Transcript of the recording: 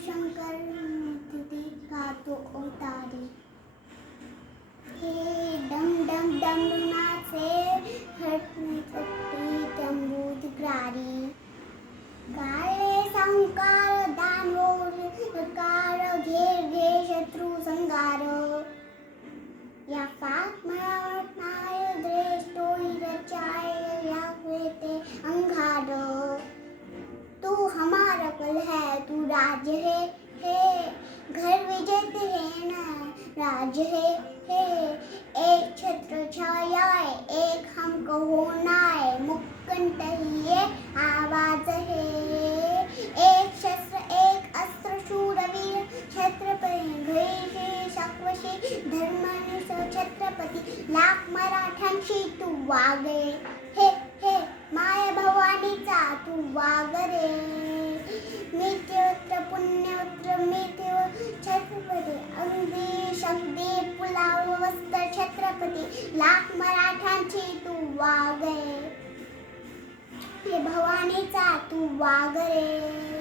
शंकर मूर्ती का तो अवतारी। हे डम डम डमरुनाचे हटणे चट्टी तंबूतग्रारी। काळे संकार दानोर घेर घे शत्रु संगार। या फाक मनाय द्वेष तोही रचाय यावे ते अंगार। तू हमारा कुल है तू राज्य है घर विजेते है न राज्य है। एक छत्र छाया एक हमको होना है मुक्कन ये आवाज है। एक शस्त्र एक अस्त्र शूरवीर छत्रपती घरी शक्वशी धर्मनिष्ठ छत्रपती लाख मराठ्यांशी तू वागे। हे माय भवानीचा तू वागरे। मित्योत्र पुण्योत्र मित्यो छत्रपती अंगी शक्ती पुलाव वस्त्र छत्रपती लाख मराठ्यांची तू वागे। हे भवानीचा तू वागरे।